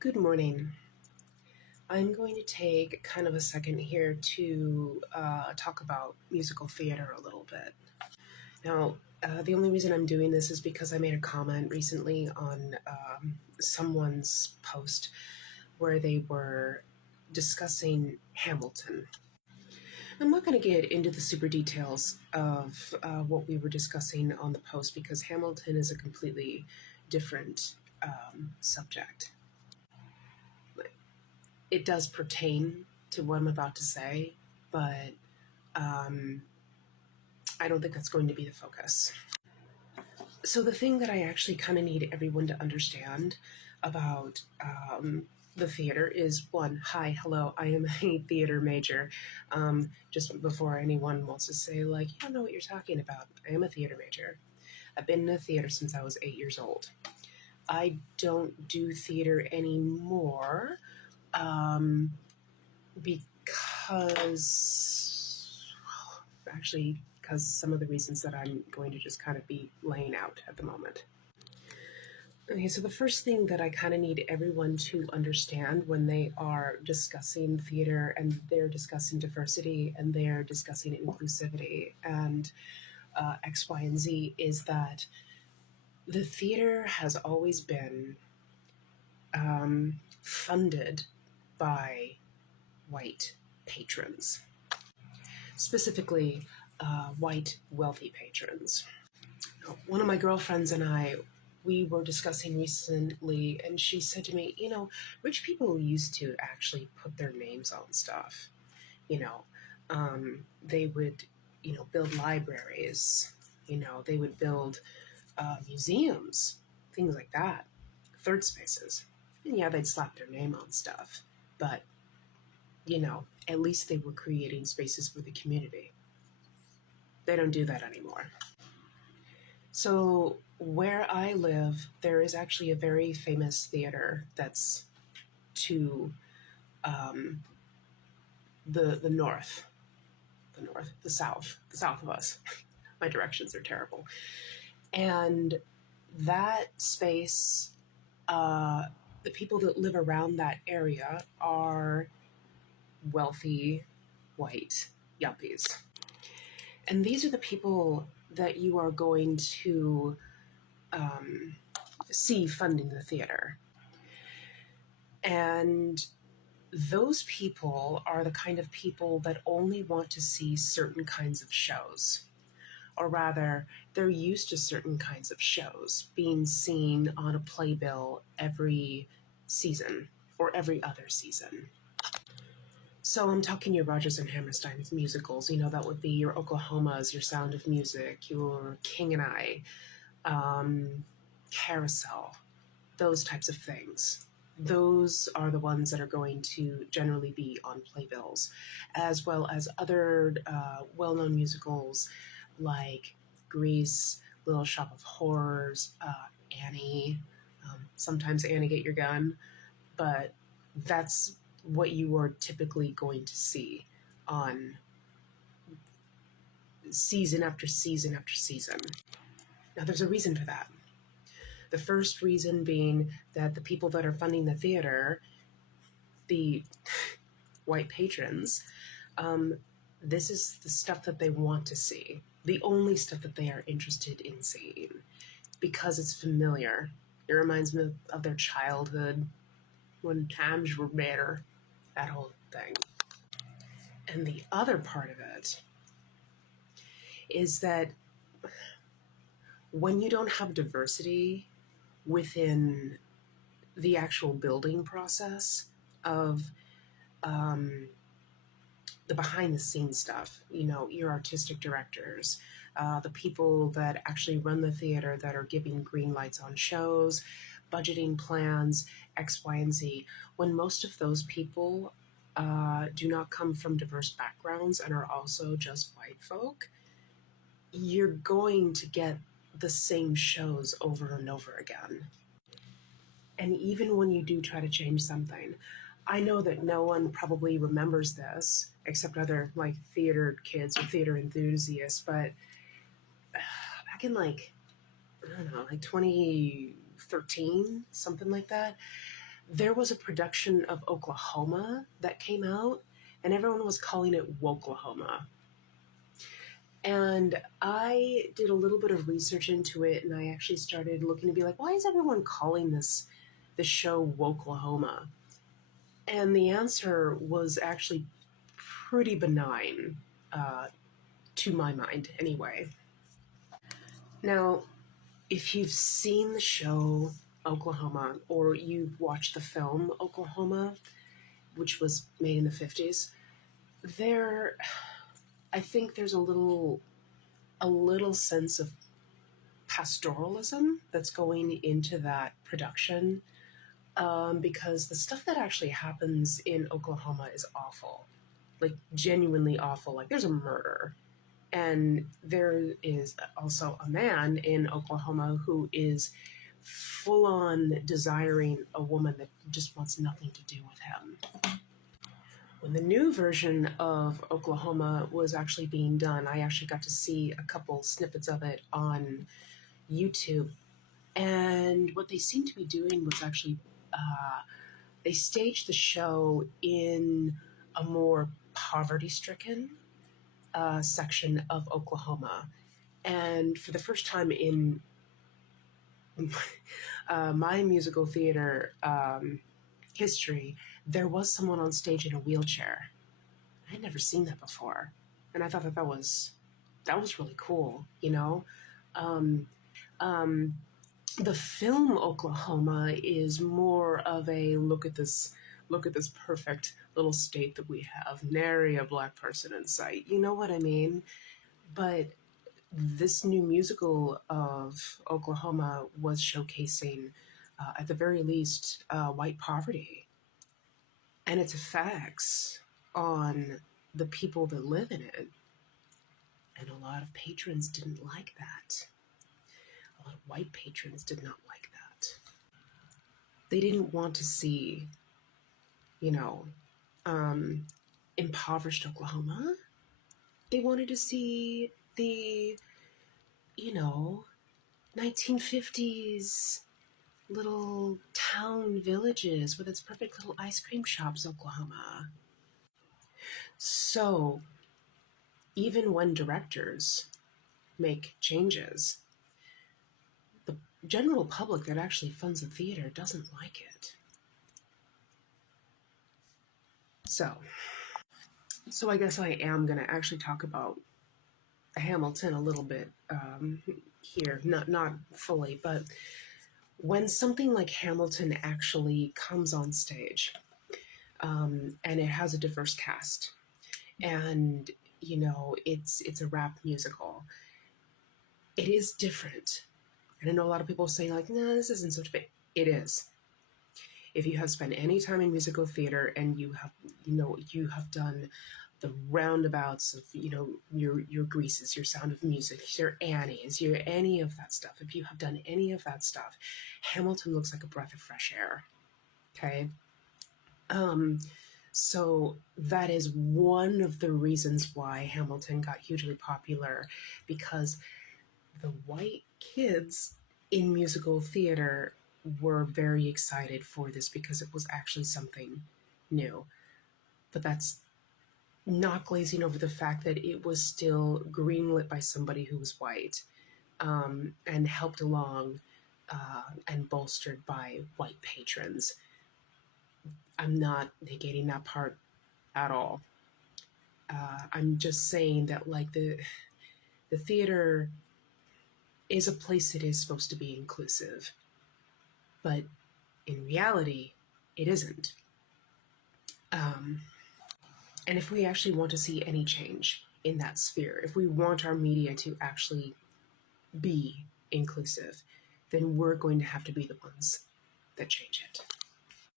Good morning. I'm going to take kind of a second here to talk about musical theater a little bit. Now, the only reason I'm doing this is because I made a comment recently on someone's post where they were discussing Hamilton. I'm not going to get into the super details of what we were discussing on the post because Hamilton is a completely different subject. It does pertain to what I'm about to say, but I don't think that's going to be the focus. So the thing that I actually kind of need everyone to understand about the theater is one, hi, hello, I am a theater major. Just before anyone wants to say, like, you don't know what you're talking about, I am a theater major. I've been in the theater since I was 8 years old. I don't do theater anymore because some of the reasons that I'm going to just kind of be laying out at the moment. Okay, so the first thing that I kind of need everyone to understand when they are discussing theater and they're discussing diversity and they're discussing inclusivity and X, Y, and Z is that the theater has always been funded by white patrons, specifically white wealthy patrons. One of my girlfriends and I, we were discussing recently, and she said to me, rich people used to actually put their names on stuff. They would, build libraries, they would build museums, things like that, third spaces. And yeah, they'd slap their name on stuff, but, at least they were creating spaces for the community. They don't do that anymore. So where I live, there is actually a very famous theater that's to the north, the south of us. My directions are terrible. And that space, the people that live around that area are wealthy white yuppies. And these are the people that you are going to see funding the theater. And those people are the kind of people that only want to see certain kinds of shows. Or rather, they're used to certain kinds of shows being seen on a playbill every season or every other season. So I'm talking your Rodgers and Hammerstein's musicals, that would be your Oklahomas, your Sound of Music, your King and I, Carousel, those types of things. Those are the ones that are going to generally be on playbills, as well as other well-known musicals like Grease, Little Shop of Horrors, Annie, sometimes Annie Get Your Gun, but that's what you are typically going to see on season after season after season. Now, there's a reason for that. The first reason being that the people that are funding the theater, the white patrons, this is the stuff that they want to see. The only stuff that they are interested in seeing because it's familiar. It reminds me of their childhood when times were better, that whole thing. And the other part of it is that when you don't have diversity within the actual building process of the behind the scenes stuff, your artistic directors, the people that actually run the theater that are giving green lights on shows, budgeting plans, X, Y, and Z, when most of those people do not come from diverse backgrounds and are also just white folk, you're going to get the same shows over and over again. And even when you do try to change something, I know that no one probably remembers this except other like theater kids or theater enthusiasts, but back in 2013, something like that, there was a production of Oklahoma that came out, and everyone was calling it Woklahoma. And I did a little bit of research into it, and I actually started looking to be like, why is everyone calling this show Woklahoma? And the answer was actually pretty benign, to my mind, anyway. Now, if you've seen the show Oklahoma, or you've watched the film Oklahoma, which was made in the 50s, I think there's a little sense of pastoralism that's going into that production, because the stuff that actually happens in Oklahoma is awful, like genuinely awful. Like there's a murder, and there is also a man in Oklahoma who is full on desiring a woman that just wants nothing to do with him. When the new version of Oklahoma was actually being done, I actually got to see a couple snippets of it on YouTube. And what they seemed to be doing was actually, they staged the show in a more poverty-stricken section of Oklahoma. And for the first time in my musical theater history, there was someone on stage in a wheelchair. I had never seen that before, and I thought that was really cool. The film Oklahoma is more of a look at this perfect little state that we have, nary a black person in sight. You know what I mean? But this new musical of Oklahoma was showcasing, at the very least, white poverty and its effects on the people that live in it. And a lot of patrons didn't like that. A lot of white patrons did not like that. They didn't want to see, impoverished Oklahoma. They wanted to see the, 1950s little town villages with its perfect little ice cream shops, Oklahoma. So, even when directors make changes, the general public that actually funds the theater doesn't like it. So I guess I am going to actually talk about Hamilton a little bit here, not fully, but when something like Hamilton actually comes on stage, and it has a diverse cast, and it's a rap musical, it is different. And I know a lot of people saying like, no, this isn't such big. It is. If you have spent any time in musical theater and you have done the roundabouts of your Greases, your Sound of Music, your Annies, your any of that stuff, if you have done any of that stuff, Hamilton looks like a breath of fresh air. Okay. So that is one of the reasons why Hamilton got hugely popular, because the white kids in musical theater were very excited for this because it was actually something new. But that's not glazing over the fact that it was still greenlit by somebody who was white, and helped along and bolstered by white patrons. I'm not negating that part at all. I'm just saying that like the theater is a place that is supposed to be inclusive, but in reality, it isn't. And if we actually want to see any change in that sphere, if we want our media to actually be inclusive, then we're going to have to be the ones that change it.